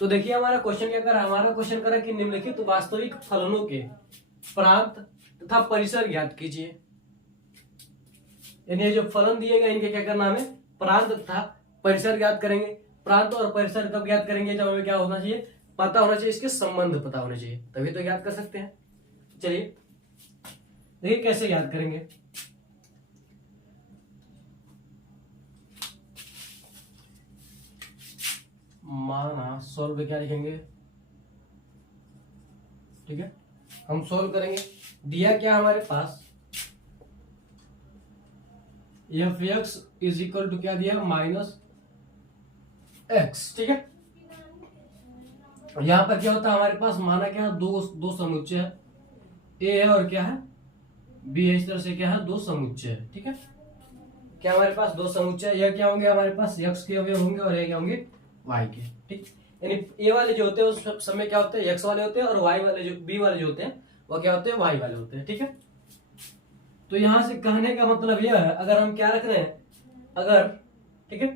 तो देखिए हमारा क्वेश्चन क्या कर रहा है, हमारा क्वेश्चन कर रहा है कि निम्नलिखित वास्तविक फलनों के प्रांत तथा परिसर ज्ञात कीजिए। यानी जो फलन दिए गए इनके क्या करना, हमें प्रांत तथा परिसर ज्ञात करेंगे। प्रांत और परिसर कब ज्ञात करेंगे, जब हमें क्या होना चाहिए, पता होना चाहिए, इसके संबंध पता होने चाहिए, तभी तो ज्ञात कर सकते हैं। चलिए देखिए कैसे ज्ञात करेंगे। माना सॉल्व क्या लिखेंगे, ठीक है, हम सॉल्व करेंगे। दिया क्या हमारे पास, F x is equal to क्या दिया, माइनस एक्स, ठीक है। यहां पर क्या होता है हमारे पास, माना क्या है, दो समुच्चय है, ए है और क्या है, बी है। इस तरह से क्या है, दो समुच्चय है, ठीक है। क्या हमारे पास दो समुच्चय, यह क्या होंगे हमारे पास, एक्स के अवयव होंगे और ये क्या होंगे, वाई के, ठीक। यानी ए वाले जो होते हैं उस समय क्या होते हैं, एक्स वाले होते हैं, और वाई वाले जो बी वाले जो होते हैं वो क्या होते हैं, वाई वाले होते हैं, ठीक है। तो यहां से कहने का मतलब यह है, अगर हम क्या रख रहे हैं, अगर, ठीक है,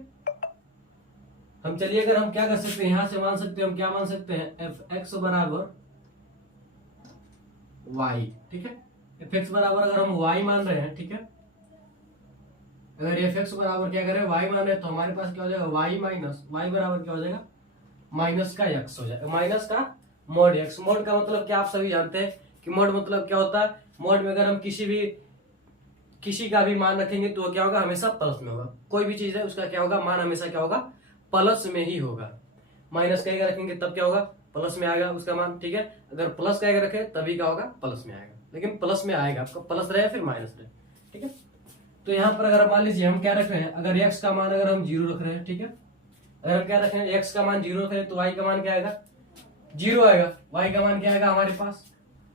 हम चलिए अगर हम क्या कर सकते हैं, यहां से मान सकते हैं, हम क्या मान सकते हैं, एफ एक्स बराबर वाई, ठीक है। एफ एक्स बराबर अगर हम वाई मान रहे हैं, ठीक है, अगर एफ एक्स बराबर क्या करें, वाई मान रहे हैं, तो हमारे पास क्या हो जाएगा, वाई माइनस वाई बराबर क्या हो जाएगा, माइनस का एक्स हो जाएगा, माइनस का मॉड एक्स। मॉड का मतलब क्या आप सभी जानते हैं कि मॉड मतलब क्या होता है, मॉड में अगर हम किसी का भी मान रखेंगे तो क्या होगा, हमेशा प्लस में होगा। कोई भी चीज है उसका क्या होगा, मान हमेशा क्या होगा, प्लस में ही होगा। माइनस का एक रखेंगे तब क्या होगा, प्लस में आएगा उसका मान, ठीक है। अगर प्लस का एक रखे तभी क्या होगा, प्लस में आएगा, लेकिन प्लस में आएगा, आपका प्लस रहे फिर माइनस रहे, ठीक है। तो यहाँ पर अगर मान लीजिए हम क्या रख रहे हैं, अगर एक्स का मान अगर हम 0 रख रहे हैं, ठीक है, अगर हम क्या रख रहे हैं, एक्स का मान 0 रख रहे हैं तो वाई का मान क्या आएगा, 0 आएगा। वाई का मान क्या आएगा हमारे पास,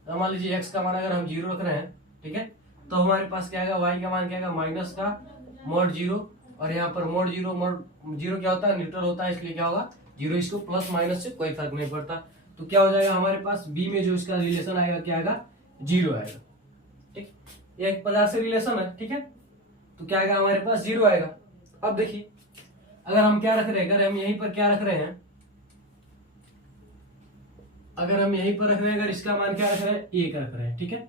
तो मान लीजिए एक्स का मान अगर हम 0 रख रहे हैं, ठीक है, तो हमारे पास क्या आएगा, वाई का मान क्या आएगा, माइनस का मॉड 0, और यहाँ पर मॉड 0 क्या होता है, न्यूट्रल होता है, इसलिए क्या होगा 0। इसको प्लस माइनस से कोई फर्क नहीं पड़ता, तो क्या हो जाएगा हमारे पास, बी में जो इसका रिलेशन आएगा क्या आएगा, 0 आएगा, ठीक। ये एक पदार्थ से रिलेशन है, ठीक है, तो क्या आएगा हमारे पास, 0 आएगा। अब देखिए अगर हम क्या रख रहे हैं, अगर हम यहीं पर क्या रख रहे हैं, अगर हम यहीं पर रख रहे हैं, अगर इसका मान क्या रख रहे हैं, 1 रख रहे हैं, ठीक है।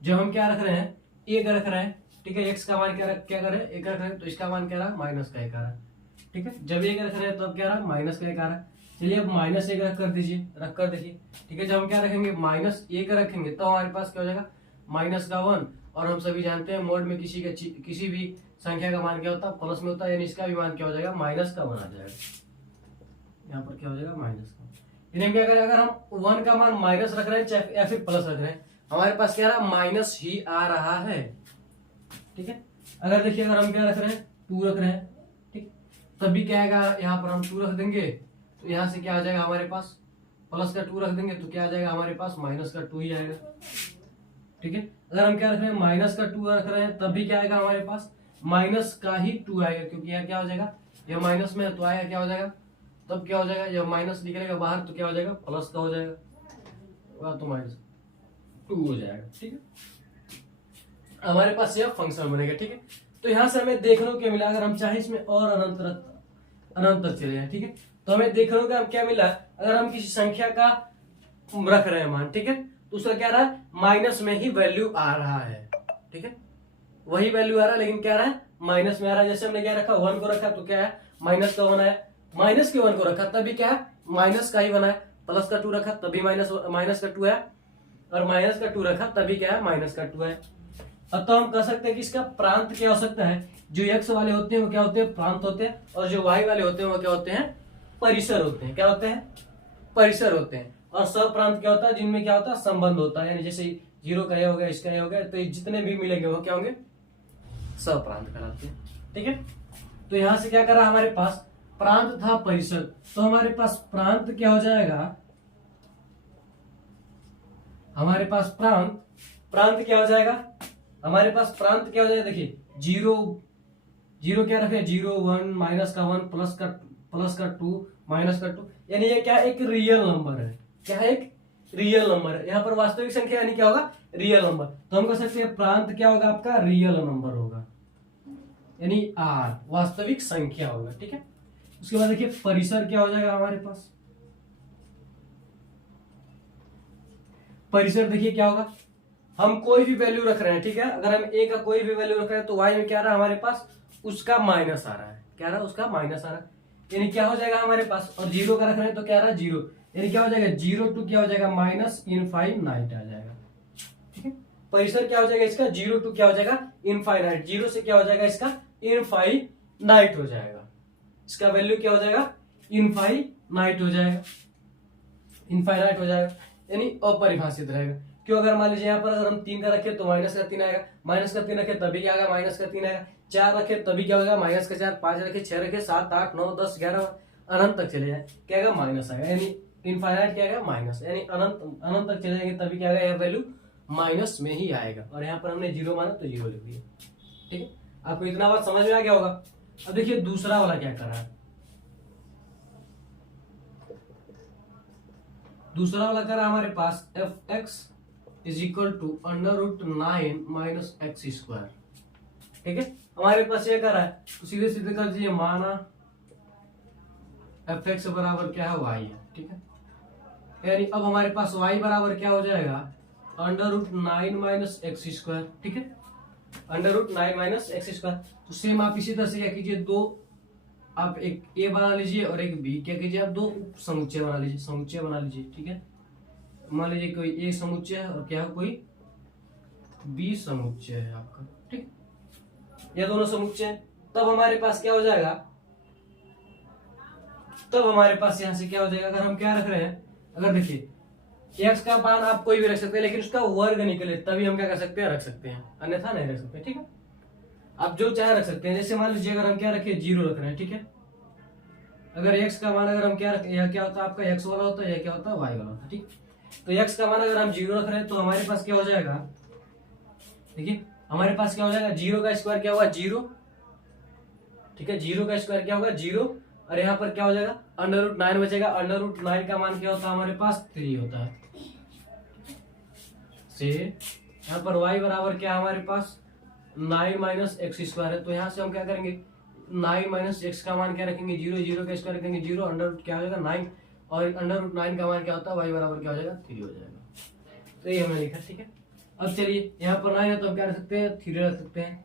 जब हम क्या रख रहे हैं, 1 रख रहे हैं, ठीक है, एक्स का मान क्या करें, 1 रख रहे हैं, तो इसका मान क्या रहा, माइनस का 1 आ रहा, ठीक है। जब 1 रख रहे हैं तो अब क्या रहा, माइनस का 1 आ रहा। चलिए अब माइनस 1 रख कर दीजिए, रख कर देखिए, ठीक है। जब हम क्या रखेंगे, माइनस 1 रखेंगे तो हमारे पास क्या हो जाएगा, माइनस का 1, और हम सभी जानते हैं मोड में किसी भी संख्या का मान क्या होता है, प्लस में होता है, यानी इसका भी मान क्या हो जाएगा, माइनस का 1 आ जाएगा। यहाँ पर क्या हो जाएगा, माइनस का। यानी क्या करें, अगर हम 1 का मान माइनस रख रहे हैं चाहे या फिर प्लस रख रहे हैं, हमारे पास क्या रहा, माइनस ही आ रहा है, ठीक है। अगर देखिए अगर हम क्या रख रहे हैं, 2 रख रहे हैं, ठीक, तभी क्या आएगा, यहाँ पर हम 2 रख देंगे तो यहाँ से क्या आ जाएगा हमारे पास, प्लस का 2 रख देंगे तो क्या आ जाएगा हमारे पास, माइनस का 2 ही आएगा, ठीक है। अगर हम क्या रख रहे हैं, माइनस का 2 रख रहे हैं तब भी क्या आएगा हमारे पास, माइनस का ही 2 आएगा, क्योंकि यहाँ क्या हो जाएगा, यह माइनस में है तो आएगा क्या हो जाएगा, तब क्या हो जाएगा, जब माइनस निकलेगा बाहर तो क्या हो जाएगा, प्लस का हो जाएगा, तो माइनस 2 हो जाएगा, ठीक है। हमारे पास यह फंक्शन बनेगा, ठीक है। तो यहां से हमें देखने को क्या मिला, अगर हम चाहे इसमें और अनंत तक चले जाए, ठीक है, तो हमें देखने को क्या मिला, अगर हम किसी संख्या का रख रहे हैं मान, ठीक है, तो उसका क्या रहा है, माइनस में ही वैल्यू आ रहा है, ठीक है, वही वैल्यू आ रहा है, लेकिन क्या रहा है, माइनस में आ रहा है। जैसे हमने क्या रखा, 1 को रखा तो क्या है, माइनस का 1 आया, माइनस के 1 को रखा तभी क्या है, माइनस का ही 1 आया, प्लस का 2 रखा तभी माइनस का 2 है, और माइनस का 2 रखा तभी क्या है, माइनस का 2 है। अब तो हम कह सकते हैं कि इसका प्रांत क्या हो सकता है, जो एक्स वाले होते हैं वो क्या होते हैं, प्रांत होते हैं, और जो वाई वाले होते हैं वो क्या होते हैं, परिसर होते हैं। क्या होते हैं, परिसर होते हैं। और सप्रांत क्या होता है, जिनमें क्या होता है, संबंध होता है, यानी जैसे 0 का ये हो गया, इसका ये हो गया, तो जितने भी मिलेंगे वो क्या होंगे, सप्रांत कहलाते हैं, ठीक है। तो यहां से क्या करा हमारे पास, प्रांत था परिसर, तो हमारे पास प्रांत क्या हो जाएगा, हमारे पास प्रांत क्या हो जाएगा, हमारे पास प्रांत क्या हो जाएगा, देखिए 0 क्या रखे, 0 1 माइनस का 1 प्लस का 2 माइनस का 2, यानी ये क्या एक रियल नंबर है, क्या है, एक रियल नंबर है। यहाँ पर वास्तविक संख्या यानी क्या होगा, रियल नंबर। तो हम कह सकते हैं प्रांत क्या होगा आपका, रियल नंबर होगा, यानी आर वास्तविक संख्या होगा, ठीक है। उसके बाद देखिए परिसर क्या हो जाएगा हमारे पास, परिसर देखिए क्या होगा, हम कोई भी वैल्यू रख रहे हैं, ठीक है, अगर हम ए का कोई भी वैल्यू रख रहे हैं तो वाई में क्या आ रहा है हमारे पास, उसका माइनस आ रहा है, क्या आ रहा है, उसका माइनस आ रहा है, यानी क्या हो जाएगा हमारे पास, और जीरो का रख रहे हैं तो क्या आ रहा है, जीरो, यानी क्या हो जाएगा, 0 to क्या हो जाएगा, -इनफाइनाइट आ जाएगा, ठीक है। परिसर क्या हो जाएगा इसका, 0 to क्या हो जाएगा, इनफाइनाइट, जीरो से क्या हो जाएगा इसका, इनफाइनाइट हो जाएगा, इसका वैल्यू क्या हो जाएगा, इनफाइनाइट हो जाएगा, इनफाइनाइट हो जाएगा, यानी अपरिभाषित रहेगा। क्यों, अगर मान लीजिए यहाँ पर अगर हम 3 का रखे तो -3 आएगा, -3 रखे तभी क्या आएगा, -3 आएगा, 4 रखे तभी क्या होगा, -4, 5 रखे, 6 रखे, 7, 8, 9, 10, 11 अनंत तक चले जाए, क्या आएगा, माइनस आएगा, यानी इनफाइनाइट क्या आएगा, माइनस, यानी अनंत अनंत तक चले जाएंगे तभी क्या आएगा, यह वैल्यू माइनस में ही आएगा, और यहाँ पर हमने जीरो माना तो जीरो लिख दिया, ठीक है। आपको इतना बात समझ में आ गया होगा। अब देखिए दूसरा वाला क्या कर रहा है, दूसरा वाला कर रहा है हमारे पास f(x) = √9 - x², ठीक है। हमारे पास ये कर रहा है तो सीधे सीधे कर दीजिए, माना f(x) बराबर क्या है, y है, ठीक है, यानी अब हमारे पास y बराबर क्या हो जाएगा, √9 - x², ठीक है, √9 - x²। तो सेम आप इसी तरह से क्या कीजिए, दो आप एक a बना लीजिए और एक b, क्या कीजिए आप दो उप समुच्चय बना लीजिए, समुच्चय बना लीजिए, ठीक है। मान लीजिए कोई a समुच्चय है और क्या है, कोई b समुच्चय है आपका, ठीक, ये दोनों समुच्चय है। तब हमारे पास क्या हो जाएगा, तब हमारे पास यहां से क्या हो जाएगा, अगर हम क्या रख रहे हैं, अगर देखिए x का मान आप कोई भी रख सकते हैं लेकिन उसका वर्ग निकले तभी हम क्या कर सकते हैं, रख सकते हैं, अन्यथा नहीं रख सकते, ठीक है। आप जो चाहे रख सकते हैं, जैसे मान लीजिए अगर हम क्या रखें, 0 रख रहे हैं, ठीक है, अगर x का मान अगर हम क्या रखें, यह क्या होता है आपका x वाला होता है, यह क्या होता है y वाला होता है, ठीक। तो x का मान अगर हम 0 रख रहे हैं तो हमारे पास क्या हो जाएगा, देखिए हमारे पास क्या हो जाएगा, 0 का स्क्वायर क्या होगा, 0, ठीक है, 0 का स्क्वायर क्या होगा, 0, और यहाँ पर क्या हो जाएगा, √9 बचेगा, √9 का मान क्या होता है हमारे पास, 3 होता है, से यहाँ पर y बराबर क्या हमारे पास 9 - x² है, तो यहाँ से हम क्या करेंगे, 9 - x का मान क्या रखेंगे, 0, 0 का स्क्वायर रखेंगे 0, अंडर क्या हो जाएगा 9, और √9 का मान क्या होता है, y बराबर क्या हो जाएगा, 3 हो जाएगा। तो ये हमने लिखा, ठीक है। अब चलिए यहाँ पर 9 है तो हम क्या रख सकते हैं, 3 रख सकते हैं,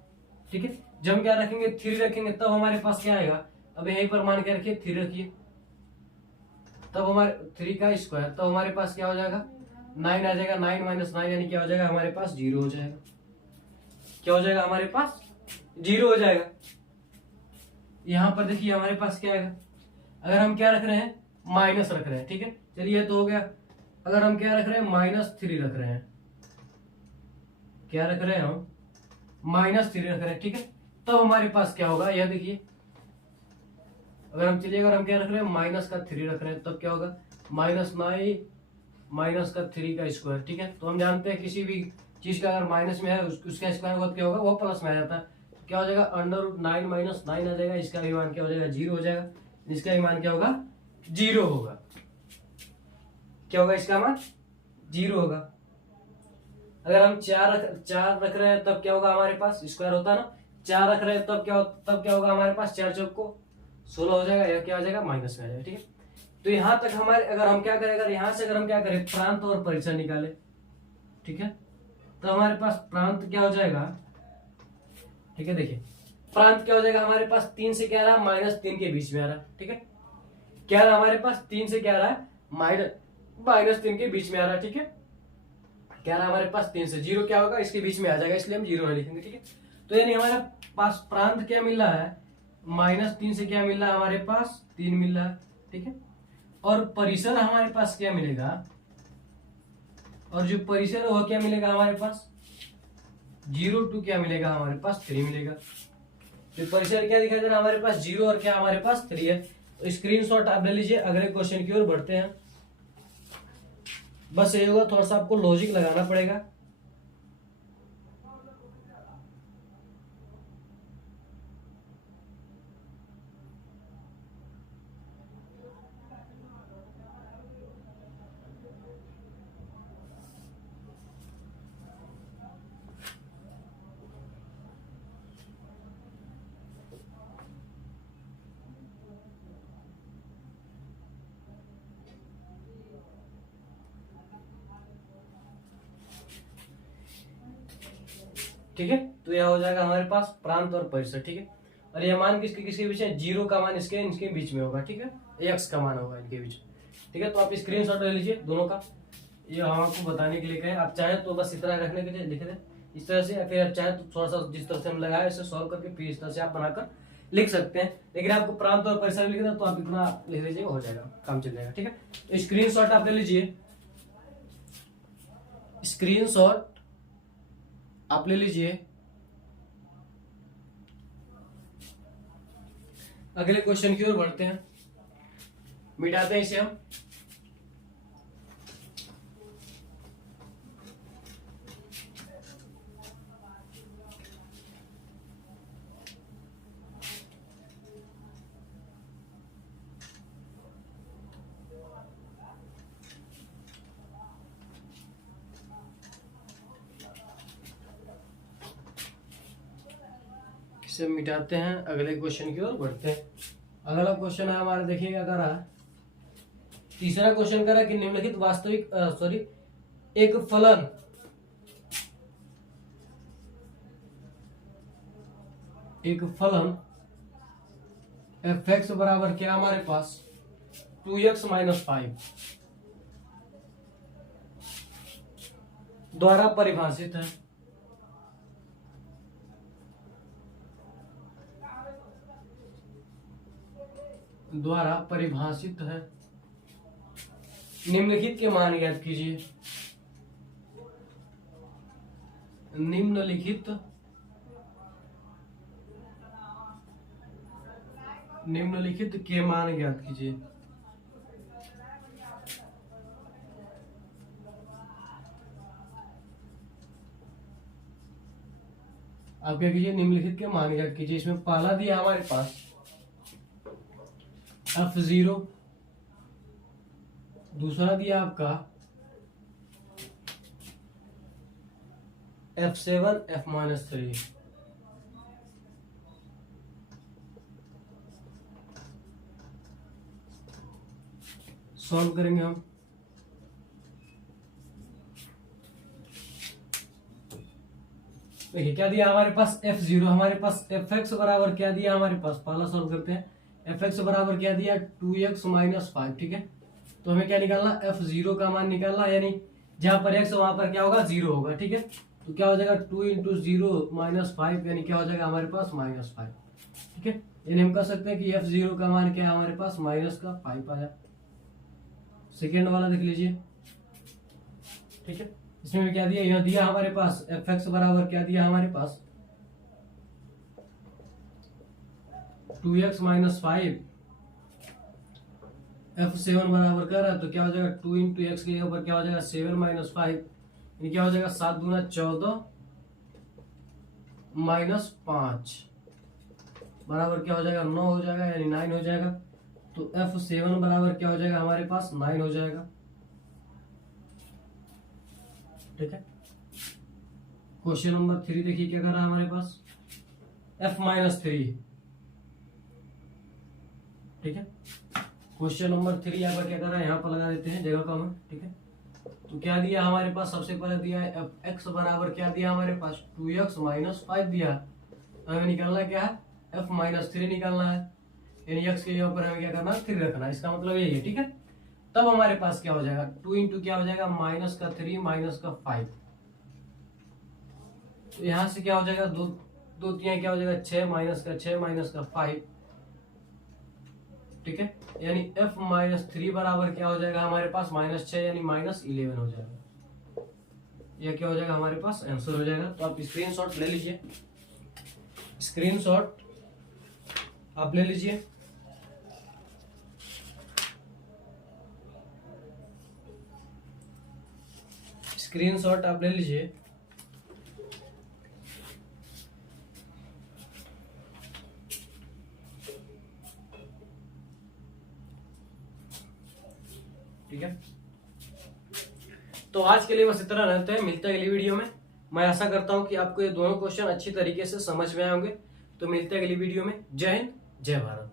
ठीक है। जब हम क्या रखेंगे, 3 रखेंगे तब हमारे पास क्या आएगा, अब यहीं पर मान क्या रखिए, 3 रखिए, तब हमारे 3 का स्क्वायर, तब हमारे पास क्या हो जाएगा, 9 आ जाएगा, 9 - 9 यानी क्या हो जाएगा हमारे पास, 0 हो जाएगा, क्या हो जाएगा हमारे पास, 0 हो जाएगा। यहां पर देखिए हमारे पास क्या आएगा, अगर हम क्या रख रहे हैं, माइनस रख रहे हैं, ठीक है, चलिए तो हो गया। अगर हम क्या रख रहे हैं, -3 रख रहे हैं, क्या रख रहे हैं हम, -3 रख रहे हैं, ठीक है, तब हमारे पास क्या होगा, यह देखिए, अगर हम चलिए अगर हम क्या रख रहे हैं, -3 रख रहे हैं, तब क्या होगा, -9 - 3 का स्क्वायर, ठीक है। तो हम जानते हैं किसी भी चीज का अगर माइनस में है उसका स्क्वायर होगा क्या होगा, वो प्लस में आ जाता है, तो क्या हो जाएगा, √9 - 9 आ जाएगा, इसका भी मान क्या हो जाएगा, 0 हो जाएगा, इसका भी मान क्या होगा, 0 होगा, क्या होगा, इसका मान 0 होगा। अगर हम 4 रख रहे हैं तब क्या होगा हमारे पास, स्क्वायर होता है ना, 4 रख रहे हैं तब क्या होगा हमारे पास, 4 चौक को 16 हो जाएगा, या क्या आ जाएगा, माइनस में आ जाएगा, ठीक है। तो यहां तक हमारे, अगर हम क्या करें, अगर यहां से अगर हम क्या करें, प्रांत और परिसर निकाले, ठीक है, तो हमारे पास प्रांत क्या हो जाएगा, ठीक है, देखिए प्रांत क्या हो जाएगा हमारे पास, 3 से क्या रहा, -3 के बीच में आ रहा है, ठीक है, क्या रहा हमारे पास, 3 से क्या रहा है, -3 के बीच में आ रहा है, ठीक है, क्या रहा हमारे पास, 3 से 0 क्या होगा, इसके बीच में आ जाएगा, इसलिए हम 0 नहीं लिखेंगे, ठीक है। तो यानी हमारे पास प्रांत क्या मिल रहा है, -3 से क्या मिल रहा है हमारे पास, 3 मिल रहा है, ठीक है, और परिसर हमारे पास क्या मिलेगा, और जो परिसर है वो क्या मिलेगा हमारे पास, 0 to क्या मिलेगा हमारे पास, 3 मिलेगा। तो परिसर क्या दिखाई दे रहा है हमारे पास, 0 और क्या हमारे पास 3 है। तो स्क्रीनशॉट आप ले लीजिए, अगले क्वेश्चन की ओर बढ़ते हैं। बस ये होगा, थोड़ा सा आपको लॉजिक लगाना पड़ेगा। ठीक है। तो यह हो जाएगा हमारे पास प्रांत और परिसर, ठीक है। और यह मान किसके किसके बीच है, 0 का मान इनके बीच में होगा, ठीक है, x का मान होगा इनके बीच, ठीक है। तो आप स्क्रीनशॉट ले लीजिए दोनों का, ये हम आपको बताने के लिए कहे। आप चाहे तो बस इतना रखने के लिए लिख दें इस तरह से, या फिर आप चाहे तो थोड़ा सा जिस तरह से हम लगाए इसे सॉल्व करके फिर इस तरह से आप बनाकर लिख सकते हैं। लेकिन आपको प्रांत और परिसर लिखना तो आप इतना लिख लीजिए, हो जाएगा, काम चल जाएगा, ठीक है। स्क्रीनशॉट आप ले लीजिए, स्क्रीनशॉट आप ले लीजिए। अगले क्वेश्चन की ओर बढ़ते हैं, मिटाते हैं इसे हम। इसे मिटाते हैं, अगले क्वेश्चन की ओर बढ़ते हैं। अगला क्वेश्चन है हमारा, देखिएगा क्या रहा, तीसरा क्वेश्चन करा कि निम्नलिखित वास्तविक एक फलन f(x) बराबर क्या हमारे पास 2x - 5 द्वारा परिभाषित है। निम्नलिखित के मान ज्ञात कीजिए। निम्नलिखित के मान ज्ञात कीजिए। आप क्या कीजिए, निम्नलिखित के मान ज्ञात कीजिए। इसमें पहला दिया हमारे पास f0, दूसरा दिया आपका f7 f-3। सॉल्व करेंगे हम। देखिए क्या दिया हमारे पास f0, हमारे पास f(x) बराबर क्या दिया हमारे पास, पहला सॉल्व करते हैं। f(x) बराबर क्या दिया 2x - 5, ठीक है। तो हमें क्या निकालना, f0 का मान निकालना, यानी जहां पर x वहां पर क्या होगा 0 होगा, ठीक है। तो क्या हो जाएगा 2 × 0 - 5, यानी क्या हो जाएगा हमारे पास -5, ठीक है। यानी हम कह सकते हैं कि f0 का मान क्या है हमारे पास -5 आया। सेकेंड वाला देख लीजिए, ठीक है। इसमें भी क्या दिया, यह दिया हमारे पास f(x) बराबर क्या दिया हमारे पास 2x - 5, f7 बराबर कर रहा है, तो क्या हो जाएगा 2 × x के ऊपर क्या हो जाएगा 7 - 5, यानी क्या हो जाएगा 7 दूना 14 -5 बराबर क्या हो जाएगा 9 हो जाएगा, यानी 9 हो जाएगा। तो f7 बराबर क्या हो जाएगा हमारे पास 9 हो जाएगा, ठीक है। क्वेश्चन नंबर 3 देखिए क्या कर रहा है हमारे पास f-3, ठीक है। क्वेश्चन नंबर 3 यहाँ पर क्या कर रहा है, यहाँ पर लगा देते हैं जगह कम है, ठीक है। तो क्या दिया हमारे पास, सबसे पहले दिया है f(x) बराबर क्या दिया हमारे पास 2x - 5 दिया। हमें निकालना क्या है f-3 निकालना है, यानी x के यहाँ पर हमें क्या करना है 3 रखना है, इसका मतलब यही है, ठीक है। तब हमारे पास क्या हो जाएगा 2 × क्या हो जाएगा -3 - 5, तो यहाँ से क्या हो जाएगा 2 3 क्या हो जाएगा 6 -6 - 5, ठीक है। यानी f-3 बराबर क्या हो जाएगा हमारे पास -6, यानी -11 हो जाएगा। यह क्या हो जाएगा हमारे पास आंसर हो जाएगा। तो आप स्क्रीनशॉट ले लीजिए, स्क्रीनशॉट आप ले लीजिए। स्क्रीनशॉट आप ले लीजिए। ठीक है, तो आज के लिए बस इतना रहते हैं, मिलते हैं अगली वीडियो में। मैं आशा करता हूं कि आपको ये दोनों क्वेश्चन अच्छी तरीके से समझ में आए होंगे। तो मिलते हैं अगली वीडियो में। जय हिंद, जय भारत।